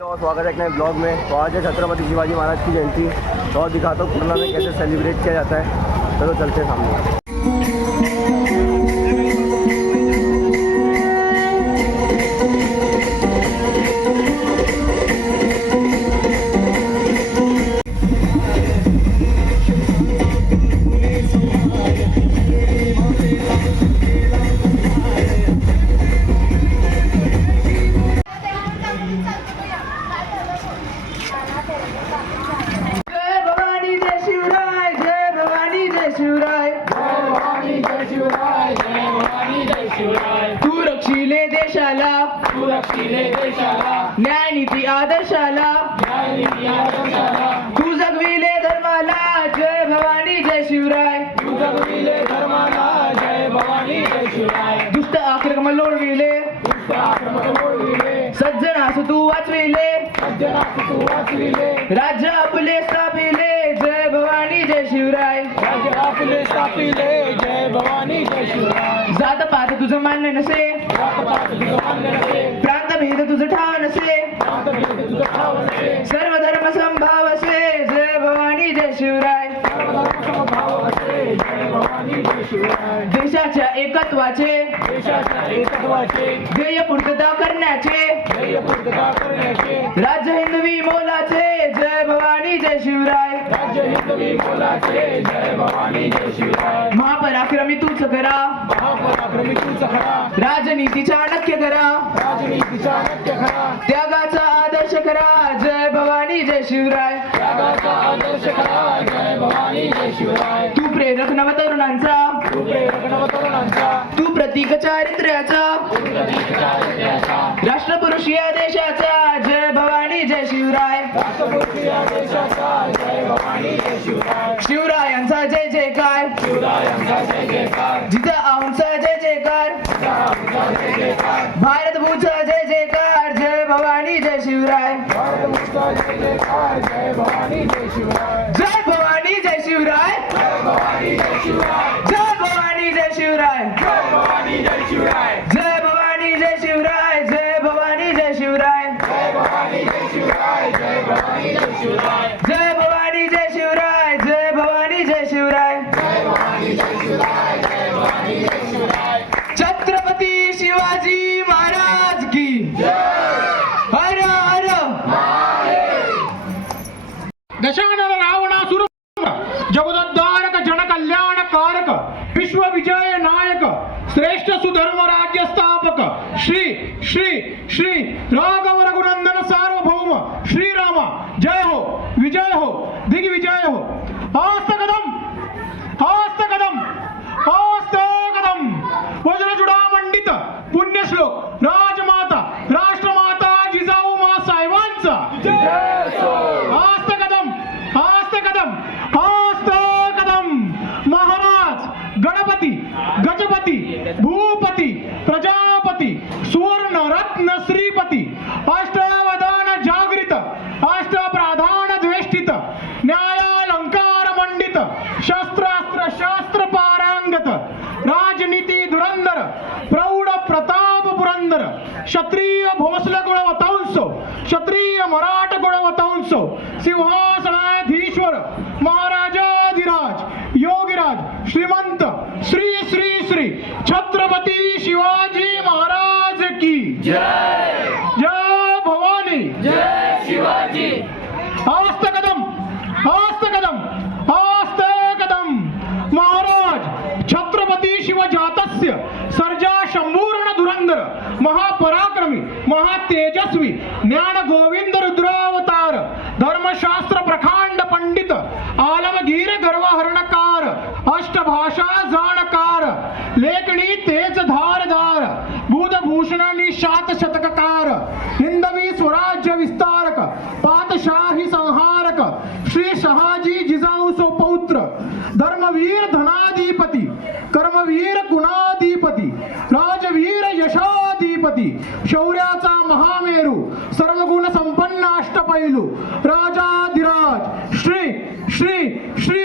तो स्वागत है एक नए ब्लॉग में। तो आज है छत्रपति शिवाजी महाराज की जयंती। तो और दिखाता हूँ खुलना में कैसे सेलिब्रेट किया जाता है। चलो चलते हैं सामने। तू रक्षिले देशाला, न्याय नीती आदर्शाला, तू जगविले धर्माला, जय भवानी जय शिवराय, दुष्ट आक्रमण लोळविले, सज्जनास तू वाचविले, राज्य आपले स्थापिले, जय भवानी जय शिवराय, जात पात तुझं मान्य नसे, प्रांत भेद तुझं ठाव नसे, सर्व धर्म संभाव असे, जय भवानी जय शिवराय, देशाच्या एकत्वाचे ध्येय पूर्तता करण्याचे, राज्य हिंदवी मोलाचे, जय भवानी जय शिवराय, महापराक्रमी तूच करा, राजनीती चाणक्य करा, त्यागाचा आदर्श करा, जय भवानी जय शिवराय, तू प्रेरक नवतरुणांचा, तू प्रतीक चारित्र्याचा, राष्ट्रपुरुष या देशाचा, जय भवानी जय शिवराय, शिवरायांचा जय जयकार, जिजाऊंचा जय जयकार, भारत भूचा जय जयकार, जय भवानी जय शिवराय, जय भवानी जय शिवराय, जय भवानी जय शिवराय, जय भवानी जय शिवराय, जय भवानी जय शिवराय, जय भवानी जय शिवराय, जय भवानी जय शिवराय, जय भवानी जय शिवराय, जय भवानी जय शिवराय, जय भवानी जय शिवराय, जय भवानी जय शिवराय, जय भवानी जय शिवराय, जय भवानी जय शिवराय, छत्रपती शिवाजी महाराज की हर हर दशानन रावणासुर जगदोद्धारक जनकल्याणकारक विश्व विजय नायक श्रेष्ठ सुधर्म राज्य स्थापक श्री श्री श्री राघव रघुनंदन सार्वभौम श्रीराम जय हो विजय हो दिग्विजय हो। हस्तकदम हस्तकदम हस्तकदम वज्रचूडामंडित पुण्यश्लोक राजमाता राष्ट्रमाता जिजाऊ मा साहेबांचा हस्तकदम हस्तकदम हस्तकदम महाराज गणपती गजपती भूपती प्रजापती सुवर्ण रत्न श्रीपती अष्टवदान जागृत अष्टप्राधान द्वेष्टित न्यायालंकार मंडित शस्त्रास्त्र शास्त्र पारांगत राजनीती धुरंधर प्रौढ प्रताप पुरंदर क्षत्रिय भोसले गुणवतांश क्षत्रिय मराठ गुणवतांश सिंहासनाधीश्वर महाराजाधिराज योगीराज श्रीमंत श्री श्री श्री छत्रपती शिवाजी महाराज की जय जय भवानी जय शिवाजी। हस्तकदम हस्तकदम हस्तकदम महाराज छत्रपती शिवजातस्य सर्जा शंभूर्ण धुरंधर महापराक्रमी महातेजस्वी ज्ञान गोविंद रुद्रावतार धर्मशास्त्र प्रखांड पंडित आलमगीर गर्वहरणकार अष्टभाषा जाणकार लेखणी तेज धारदार बुधभूषण निशात शतककार हिंदवी स्वराज्य विस्तारक पातशाही संहारक श्री शहाजी जिजाऊ सौपौत्र धर्मवीर धनाधिपती कर्मवीर गुणाधिपती राजवीर यशाधिपती शौर्याचा महामेरू सर्वगुण संपन्न अष्टपैलू राजाधिराज श्री श्री श्री